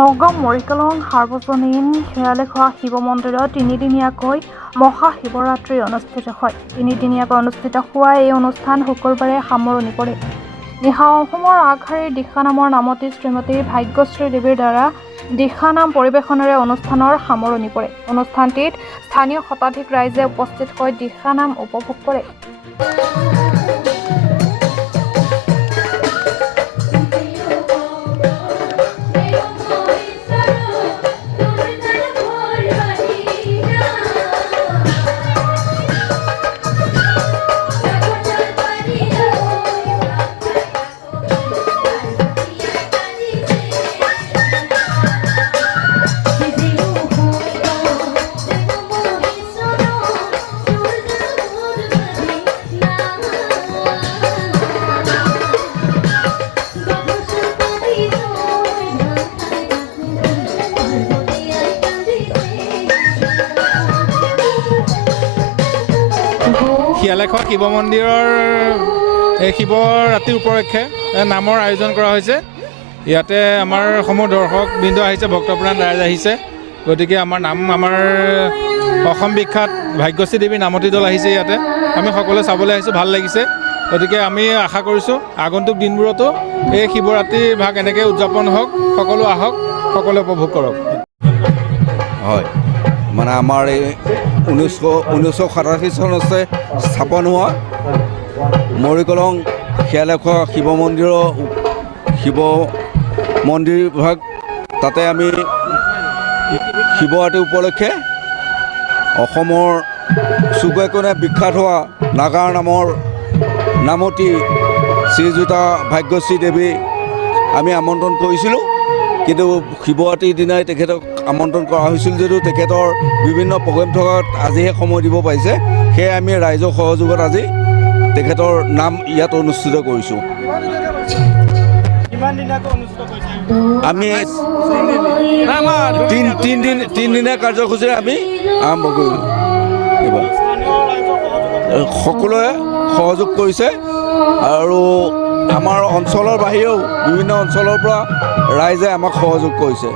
নগাঁও মৰিকলং সাৰ্বজনীন শিৰালেখোৱা শিৱ মন্দিৰত তিনিদিনীয়াকৈ মহাশিৱৰাত্ৰি অনুষ্ঠিত হয়। তিনিদিনীয়াকৈ অনুষ্ঠিত হোৱা এই অনুষ্ঠান শুকুৰবাৰে সামৰণি পৰে। নিশা অসমৰ আগশাৰীৰ দিহানামৰ নামতি শ্ৰীমতী ভাগ্যশ্ৰী দেৱীৰ দ্বাৰা দিহানাম পৰিৱেশনেৰে অনুষ্ঠানৰ সামৰণি পৰে। অনুষ্ঠানটিত স্থানীয় শতাধিক ৰাইজে উপস্থিত হৈ দিহানাম উপভোগ কৰে। শিয়ালেখোৱা শিৱ মন্দিৰৰ এই শিৱৰাত্ৰি উপলক্ষে নামৰ আয়োজন কৰা হৈছে। ইয়াতে আমাৰ সমূহ দৰ্শকবৃন্দ আহিছে, ভক্তপ্ৰাণ ৰাইজ আহিছে। গতিকে আমাৰ অসম বিখ্যাত ভাগ্যশ্ৰী দেৱী নামতি দল আহিছে ইয়াতে। আমি সকলোৱে চাবলৈ আহিছোঁ, ভাল লাগিছে। গতিকে আমি আশা কৰিছোঁ আগন্তুক দিনবোৰতো এই শিৱৰাত্ৰিৰ ভাগ এনেকৈ উদযাপন হওক, সকলো আহক, সকলোৱে উপভোগ কৰক। হয়, মানে আমাৰ এই 1987 চনতে স্থাপন হোৱা মৰিকলং শিয়ালেখোৱা শিৱ মন্দিৰ ভাগ, তাতে আমি শিৱৰাত্ৰি উপলক্ষে অসমৰ চুকে কোণে বিখ্যাত হোৱা নাগাৰ নামৰ নামতি শ্ৰীযুতা ভাগ্যশ্ৰী দেৱী আমি আমন্ত্ৰণ কৰিছিলোঁ। কিন্তু শিৱৰাত্ৰিৰ দিনাই তেখেতক আমন্ত্ৰণ কৰা হৈছিল যদিও তেখেতৰ বিভিন্ন প্ৰগ্ৰেম থকাত আজিহে সময় দিব পাৰিছে। সেয়ে আমি ৰাইজৰ সহযোগত আজি তেখেতৰ নাম ইয়াত অনুষ্ঠিত কৰিছোঁ। আমি তিনিদিনীয়া কাৰ্যসূচীৰে আমি আৰম্ভ কৰিলোঁ। এইবাৰ সকলোৱে সহযোগ কৰিছে আৰু আমাৰ অঞ্চলৰ বাহিৰেও বিভিন্ন অঞ্চলৰ পৰা ৰাইজে আমাক সহযোগ কৰিছে।